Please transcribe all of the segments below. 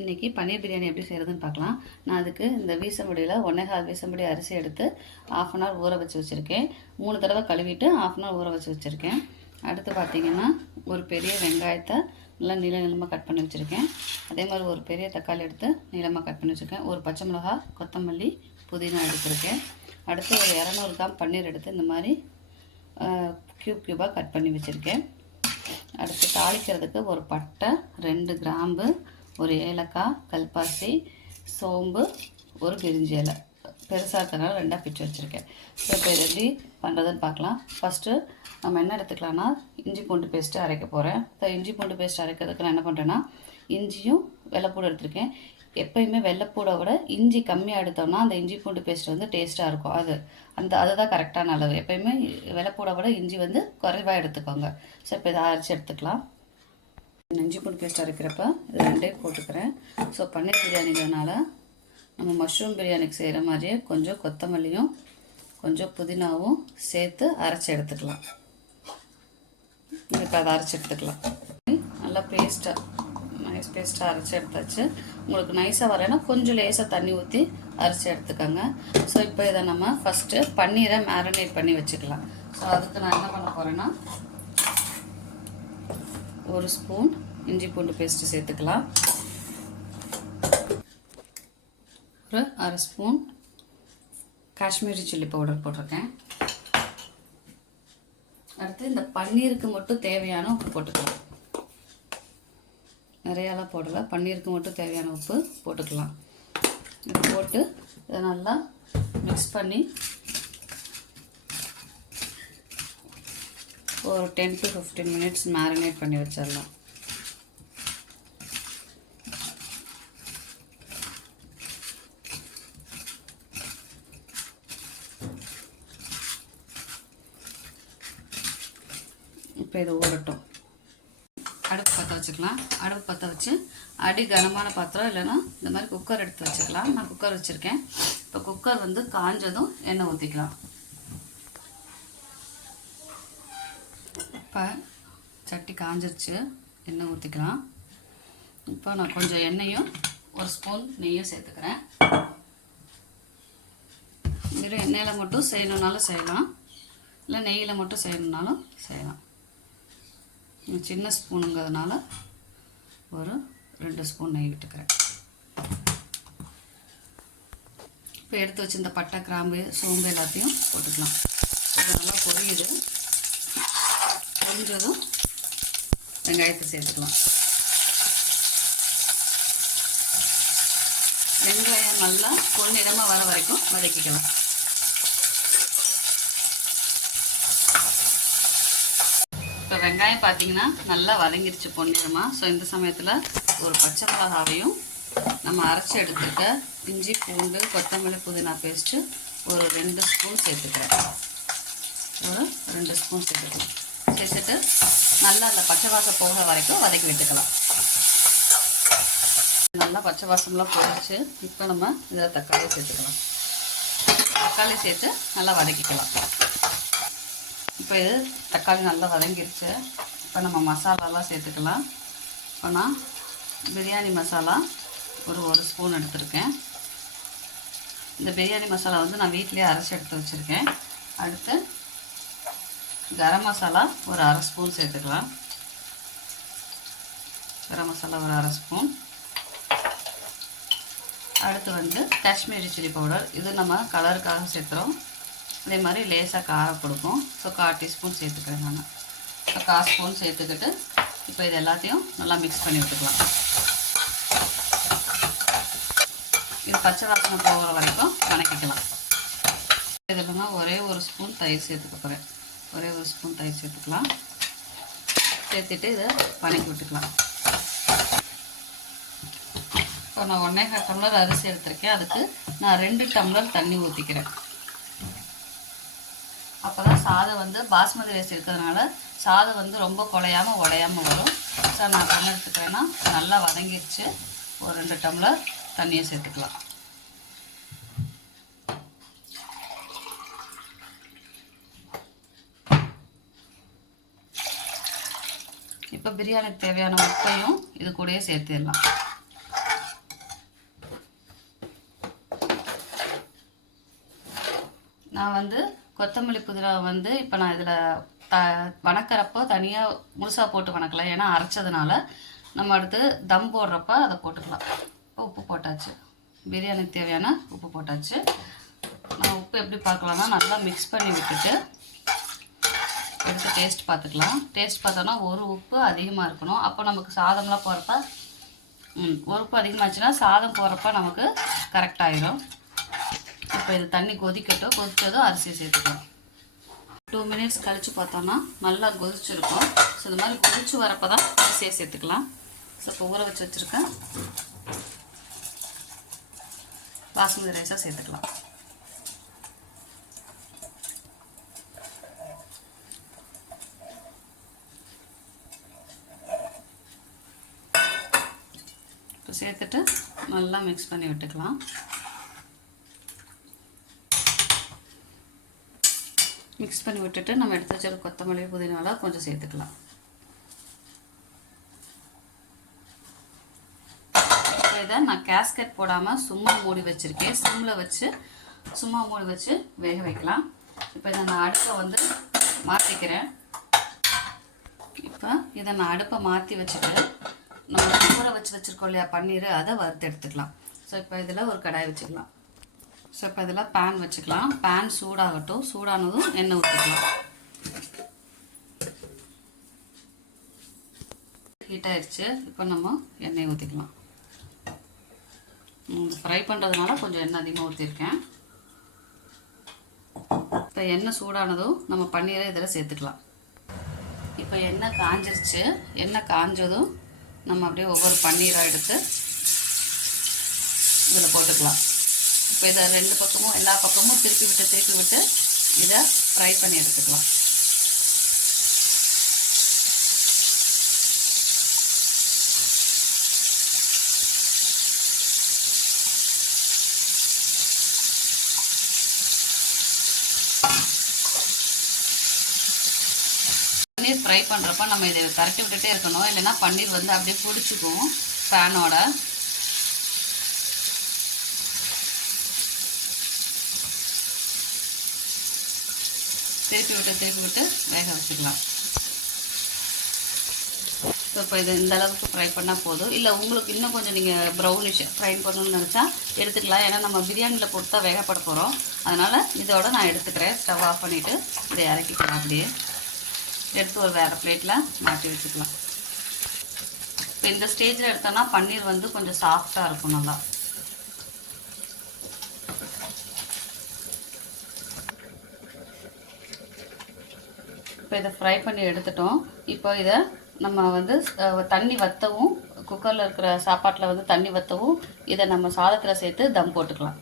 இன்றைக்கி பன்னீர் பிரியாணி எப்படி செய்கிறதுன்னு பார்க்கலாம். நான் அதுக்கு இந்த வீசம்படியில் ஒன்றேகால் வீசம்படி அரிசி எடுத்து ஆஃப் அன் ஹவர் ஊற வச்சு வச்சுருக்கேன். மூணு தடவை கழுவிட்டு ஆஃப் அன் ஹவர் ஊற வச்சு வச்சுருக்கேன். அடுத்து பார்த்தீங்கன்னா ஒரு பெரிய வெங்காயத்தை நல்லா நீள நீளமாக கட் பண்ணி வச்சுருக்கேன். அதே மாதிரி ஒரு பெரிய தக்காளி எடுத்து நீளமாக கட் பண்ணி வச்சுருக்கேன். ஒரு பச்சை மிளகாய் கொத்தமல்லி புதினா எடுத்திருக்கேன். அடுத்து ஒரு இரநூறு கிராம் பன்னீர் எடுத்து இந்த மாதிரி க்யூப் க்யூபாக கட் பண்ணி வச்சுருக்கேன். அடுத்து தாளிக்கிறதுக்கு ஒரு பட்டை ரெண்டு கிராம்பு ஒரு ஏலக்காய் கல்பாசி சோம்பு ஒரு பிரிஞ்சி இலை. பெருசாக இருக்கிறனால ரெண்டாக பிச்சு வச்சுருக்கேன். ஸோ இப்போ இது எப்படி பண்ணுறதுன்னு பார்க்கலாம். ஃபஸ்ட்டு நம்ம என்ன எடுத்துக்கலாம்னா இஞ்சி பூண்டு பேஸ்ட்டு அரைக்க போகிறேன் ஸோ இஞ்சி பூண்டு பேஸ்ட் அரைக்கிறதுக்கு நான் என்ன பண்ணுறேன்னா இஞ்சியும் வெள்ளைப்பூடு எடுத்திருக்கேன். எப்பயுமே வெள்ளைப்பூடை விட இஞ்சி கம்மியாக எடுத்தோம்னா அந்த இஞ்சி பூண்டு பேஸ்ட் வந்து டேஸ்ட்டாக இருக்கும். அது அந்த அதுதான் கரெக்டான அளவு. எப்பயுமே வெள்ளைப்பூடை விட இஞ்சி வந்து குறைவாக எடுத்துக்கோங்க. ஸோ இப்போ இதை அரைச்சி எடுத்துக்கலாம். இஞ்சி பூண்டு பேஸ்ட் அரைக்கிறப்ப இது ரெண்டையும் போட்டுக்கிறேன். ஸோ பன்னீர் பிரியாணிங்கிறனால நம்ம மஷ்ரூம் பிரியாணிக்கு செய்கிற மாதிரியே கொஞ்சம் கொத்தமல்லியும் கொஞ்சம் புதினாவும் சேர்த்து அரைச்சி எடுத்துக்கலாம். இப்போ அதை அரைச்சி எடுத்துக்கலாம். நல்லா பேஸ்ட்டாக நைஸ் பேஸ்ட்டாக அரைச்சி எடுத்தாச்சு. உங்களுக்கு நைஸாக வரேன்னா கொஞ்சம் லேசாக தண்ணி ஊற்றி அரைச்சி எடுத்துக்கோங்க. ஸோ இப்போ இதை நம்ம ஃபஸ்ட்டு பன்னீரை மேரினேட் பண்ணி வச்சுக்கலாம். ஸோ அதுக்கு நான் என்ன பண்ண போகிறேன்னா ஒரு ஸ்பூன் இஞ்சி பூண்டு பேஸ்ட்டு சேர்த்துக்கலாம். ஒரு அரை ஸ்பூன் காஷ்மீரி சில்லி பவுடர் போட்டிருக்கேன். அடுத்து இந்த பன்னீருக்கு மட்டும் தேவையான உப்பு போட்டுக்கலாம். நிறையாலாம் போடலை. பன்னீருக்கு மட்டும் தேவையான உப்பு போட்டுக்கலாம். இது போட்டு இதை நல்லா மிக்ஸ் பண்ணி ஒரு ten to fifteen minutes marinate பண்ணி வச்சிடலாம் இப்போ இது ஊறட்டும் அடுப்பு பற்ற வச்சுக்கலாம் அடுப்பு பற்ற வச்சு அடி கனமான பாத்திரம் இல்லைன்னா இந்த மாதிரி குக்கர் எடுத்து வச்சுக்கலாம். நான் குக்கர் வச்சுருக்கேன். இப்போ குக்கர் வந்து காஞ்சதும் எண்ணெய் ஊற்றிக்கலாம் இப்போ சட்டி காஞ்சிருச்சு எண்ணெய் ஊற்றிக்கலாம் இப்போ நான் கொஞ்சம் எண்ணெயும் ஒரு ஸ்பூன் நெய்யும் சேர்த்துக்கிறேன். வெறும் எண்ணெயில் மட்டும் செய்யணுன்னாலும் செய்யலாம். இல்லை நெய்யில் மட்டும் செய்யணுன்னாலும் செய்யலாம். சின்ன ஸ்பூனுங்கிறதுனால ஒரு ரெண்டு ஸ்பூன் நெய் விட்டுக்கிறேன். இப்போ எடுத்து வச்சு இந்த பட்டை கிராம்பு சோம்பு எல்லாத்தையும் போட்டுக்கலாம். இது நல்லா பொரியுது. பொரிஞ்சதும் வெங்காயத்தை சேர்த்துக்கலாம். வெங்காயம் நல்லா பொன்னிறமாக வர வரைக்கும் வதக்கிக்கலாம். வெங்காயம் பார்த்தீங்கன்னா நல்லா வதங்கிருச்சு பொன்னிறமாக ஸோ இந்த சமயத்தில் ஒரு பச்சை மிளகாவையும் நம்ம அரைச்சி எடுத்துருக்க இஞ்சி பூண்டு கொத்தமல்லி புதினா பேஸ்ட்டு ஒரு ரெண்டு ஸ்பூன் சேர்த்துக்கிறேன். ஒரு ரெண்டு ஸ்பூன் சேர்த்துக்கலாம் சேர்த்துட்டு நல்லா அந்த பச்சை வாசம் போகிற வரைக்கும் வதக்கி விட்டுக்கலாம். நல்லா பச்சை வாசம்லாம் போயிடுச்சு. இப்போ நம்ம இதில் தக்காளி சேர்த்துக்கலாம். தக்காளி சேர்த்து நல்லா வதக்கிக்கலாம். இப்போ இது தக்காளி நல்லா வதங்கிருச்சு. இப்போ நம்ம மசாலாலாம் சேர்த்துக்கலாம். இப்போ நான் பிரியாணி மசாலா ஒரு ஒரு ஸ்பூன் எடுத்திருக்கேன். இந்த பிரியாணி மசாலா வந்து நான் வீட்டிலேயே அரைச்சி எடுத்து வச்சுருக்கேன். அடுத்து கரம் மசாலா ஒரு அரை ஸ்பூன் சேர்த்துக்கலாம். கரம் மசாலா ஒரு அரை ஸ்பூன். அடுத்து வந்து காஷ்மீரி சில்லி பவுடர். இது நம்ம கலருக்காக சேர்த்துறோம் அதே மாதிரி லேசாக காரம் கொடுக்கும் ஸோ கால் டீஸ்பூன் சேர்த்துக்கிறேன் நான். ஸோ கால் ஸ்பூன் சேர்த்துக்கிட்டு இப்போ இது எல்லாத்தையும் நல்லா மிக்ஸ் பண்ணி விட்டுக்கலாம். இது பச்சை வாசனை போகிற வரைக்கும் வணக்கிக்கலாம். இதில் ஒரே ஒரு ஸ்பூன் தயிர் சேர்த்துக்க போகிறேன் ஒரே ஒரு ஸ்பூன் தயிர் சேர்த்துக்கலாம். சேர்த்துட்டு இதை வணக்கி விட்டுக்கலாம். இப்போ நான் ஒன்றே கால் டம்ளர் அரிசி எடுத்திருக்கேன். அதுக்கு நான் ரெண்டு டம்ளர் தண்ணி ஊற்றிக்கிறேன் அப்போ தான் சாதம் வந்து பாஸ்மதி ரைஸ் இருக்கிறதுனால சாதம் வந்து ரொம்ப குலையாமல் உடையாமல் வரும். ஸோ நான் தண்ணி எடுத்துக்கிறேன்னா நல்லா வதங்கிடுச்சு ஒரு ரெண்டு டம்ளர் தண்ணியை சேர்த்துக்கலாம். இப்போ பிரியாணிக்கு தேவையான உப்பையும் இது கூடயே சேர்த்துடலாம். நான் வந்து கொத்தமல்லி புதினா வந்து இப்போ நான் இதில் த வணக்கிறப்போ தனியாக முழுசாக போட்டு வணக்கலாம் ஏன்னா அரைச்சதுனால நம்ம அடுத்து தம் போடுறப்ப அதை போட்டுக்கலாம். உப்பு போட்டாச்சு. பிரியாணிக்கு தேவையான உப்பு போட்டாச்சு. நான் உப்பு எப்படி பார்க்கலாம்னா நல்லா மிக்ஸ் பண்ணி விட்டுட்டு எடுத்து டேஸ்ட் பார்த்துக்கலாம். டேஸ்ட் பார்த்தோன்னா ஒரு உப்பு அதிகமாக இருக்கணும். அப்போ நமக்கு சாதம்லாம் போகிறப்ப ம் ஒரு உப்பு அதிகமாகச்சுன்னா சாதம் போகிறப்ப நமக்கு கரெக்டாகிடும் இப்போ இது தண்ணி கொதிக்கட்டும் கொதிச்சதும் அரிசியை சேர்த்துக்கலாம். டூ மினிட்ஸ் கழித்து பார்த்தோன்னா நல்லா கொதிச்சிருக்கும். ஸோ இந்த மாதிரி கொதிச்சு வரப்போ தான் அரிசியை சேர்த்துக்கலாம். ஸோ இப்போ ஊற வச்சு வச்சுருக்கேன் பாஸ்மதி ரைஸாக சேர்த்துக்கலாம். இப்போ சேர்த்துட்டு நல்லா மிக்ஸ் பண்ணி விட்டுக்கலாம். மிக்ஸ் பண்ணி விட்டுட்டு நம்ம எடுத்து வச்சிருக்க கொத்தமல்லி புதினாலாம் கொஞ்சம் சேர்த்துக்கலாம். இப்போ இதை நான் கேஸ்கட் போடாமல் சும்மா மூடி வச்சுருக்கேன். சிம்மில் வச்சு சும்மா மூடி வச்சு வேக வைக்கலாம். இப்போ இதை நான் அடுப்பை வந்து மாற்றிக்கிறேன் இப்போ இதை நான் அடுப்பை மாற்றி வச்சுட்டு நம்ம ஊற வச்சு வச்சுருக்கோம் இல்லையா பன்னீர் அதை வறுத்து எடுத்துக்கலாம். ஸோ இப்போ இதில் ஒரு கடாய் வச்சுக்கலாம். ஸோ இப்போ இதில் பேன் வச்சுக்கலாம். பேன் சூடாகட்டும். சூடானதும் எண்ணெய் ஊற்றிக்கலாம் ஹீட் ஆயிடுச்சு. இப்போ நம்ம எண்ணெய் ஊற்றிக்கலாம் ஃப்ரை பண்ணுறதுனால கொஞ்சம் எண்ணெய் அதிகமாக ஊற்றிருக்கேன் இப்போ எண்ணெய் சூடானதும் நம்ம பன்னீரை இதில் சேர்த்துக்கலாம். இப்போ எண்ணெய் காஞ்சிருச்சு. எண்ணெய் காஞ்சதும் நம்ம அப்படியே ஒவ்வொரு பன்னீராக எடுத்து இதில் போட்டுக்கலாம். இப்போ இதை ரெண்டு பக்கமும் எல்லா பக்கமும் திருப்பி விட்டு திருப்பி விட்டு இதை ஃப்ரை பண்ணி எடுத்துக்கலாம். பன்னீர் ஃப்ரை பண்ணுறப்ப நம்ம இதை கரட்டி விட்டுட்டே இருக்கணும். இல்லைன்னா பன்னீர் வந்து அப்படியே பிடிச்சிக்கும் ஃபேனோட திருப்பி விட்டு திருப்பி விட்டு வேக வச்சுக்கலாம். ஸோ இப்போ இது இந்த அளவுக்கு ஃப்ரை பண்ணால் போதும். இல்லை உங்களுக்கு இன்னும் கொஞ்சம் நீங்கள் ப்ரௌனிஷ் ஃப்ரை பண்ணணும்னு நினச்சா எடுத்துக்கலாம். ஏன்னா நம்ம பிரியாணியில் போட்டு தான் வேகப்பட போகிறோம் அதனால் இதோட நான் எடுத்துக்கிறேன். ஸ்டவ் ஆஃப் பண்ணிவிட்டு இதை இறக்கிக்கலாம் அப்படியே. எடுத்து ஒரு வேறு பிளேட்டில் மாற்றி வச்சுக்கலாம். இப்போ இந்த ஸ்டேஜில் எடுத்தோன்னா பன்னீர் வந்து கொஞ்சம் சாஃப்டாக இருக்கும் நல்லா. இதை ஃப்ரை பண்ணி எடுத்துட்டோம். இப்போ இதை நம்ம வந்து தண்ணி வற்றவும் குக்கரில் இருக்கிற சாப்பாட்டில் வந்து தண்ணி வற்றவும் இதை நம்ம சாதத்தில் சேர்த்து தம் போட்டுக்கலாம்.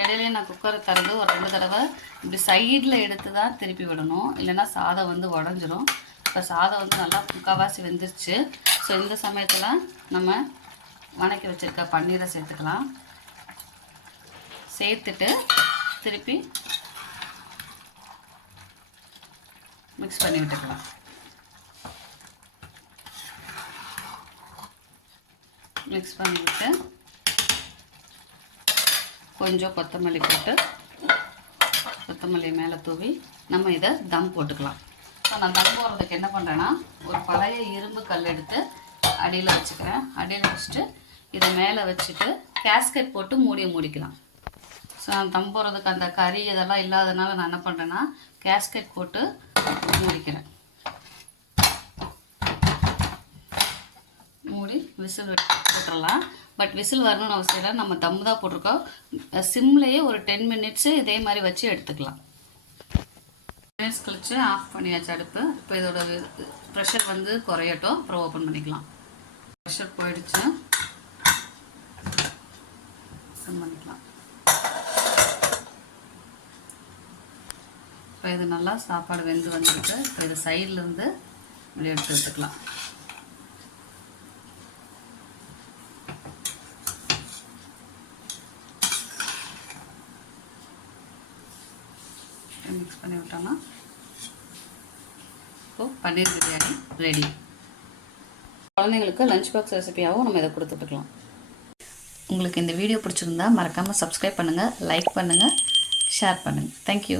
இடையிலேயே நான் குக்கரை திறந்து ஒரு ரெண்டு தடவை இப்படி சைடில் எடுத்து தான் திருப்பி விடணும். இல்லைன்னா சாதம் வந்து உடஞ்சிரும். இப்போ சாதம் வந்து நல்லா முக்கால்வாசி வெந்துருச்சு. ஸோ இந்த சமயத்தில் நம்ம வணக்கி வச்சுருக்க பன்னீரை சேர்த்துக்கலாம். சேர்த்துட்டு திருப்பி மிக்ஸ் பண்ணி விட்டுக்கலாம். மிக்ஸ் பண்ணிவிட்டு கொஞ்சம் கொத்தமல்லி போட்டு கொத்தமல்லி மேலே தூவி நம்ம இதை தம் போட்டுக்கலாம். ஸோ நான் தம் போடுறதுக்கு என்ன பண்ணுறேன்னா ஒரு பழைய இரும்பு கல் எடுத்து அடியில் வச்சுக்கிறேன். அடியில் வச்சுட்டு இதை மேலே வச்சுட்டு கேஸ்கெட் போட்டு மூடிய மூடிக்கலாம். ஸோ நான் தம் போடுறதுக்கு அந்த கறி இதெல்லாம் இல்லாதனால நான் என்ன பண்ணுறேன்னா கேஸ்கட் போட்டு மூடிக்கிறேன். மூடி விசில் போட்டுடலாம் பட் விசில் வரணும்னு அவசியம் இல்லை. நம்ம தம் தான் போட்டிருக்கோம். சிம்லேயே ஒரு டென் மினிட்ஸு இதே மாதிரி வச்சு எடுத்துக்கலாம். மினிட்ஸ் கழிச்சு ஆஃப் பண்ணியாச்சு அடுப்பு. இப்போ இதோட ப்ரெஷர் வந்து குறையட்டும். அப்புறம் ஓப்பன் பண்ணிக்கலாம். ப்ரெஷர் போயிடுச்சு. ஓப்பன் பண்ணிக்கலாம். இது நல்லா சாப்பாடு வெந்து வந்துருக்கு. இப்போ இது சைட்லேருந்து வெளியே எடுத்து எடுத்துக்கலாம். மிக்ஸ் பண்ணி விட்டோம்னா இப்போ பன்னீர் பிரியாணி ரெடி குழந்தைங்களுக்கு லஞ்ச் பாக்ஸ் ரெசிபியாகவும் நம்ம இதை கொடுத்துட்டுக்கலாம் உங்களுக்கு இந்த வீடியோ பிடிச்சிருந்தா மறக்காமல் சப்ஸ்கிரைப் பண்ணுங்கள் லைக் பண்ணுங்கள் ஷேர் பண்ணுங்கள் தேங்க்யூ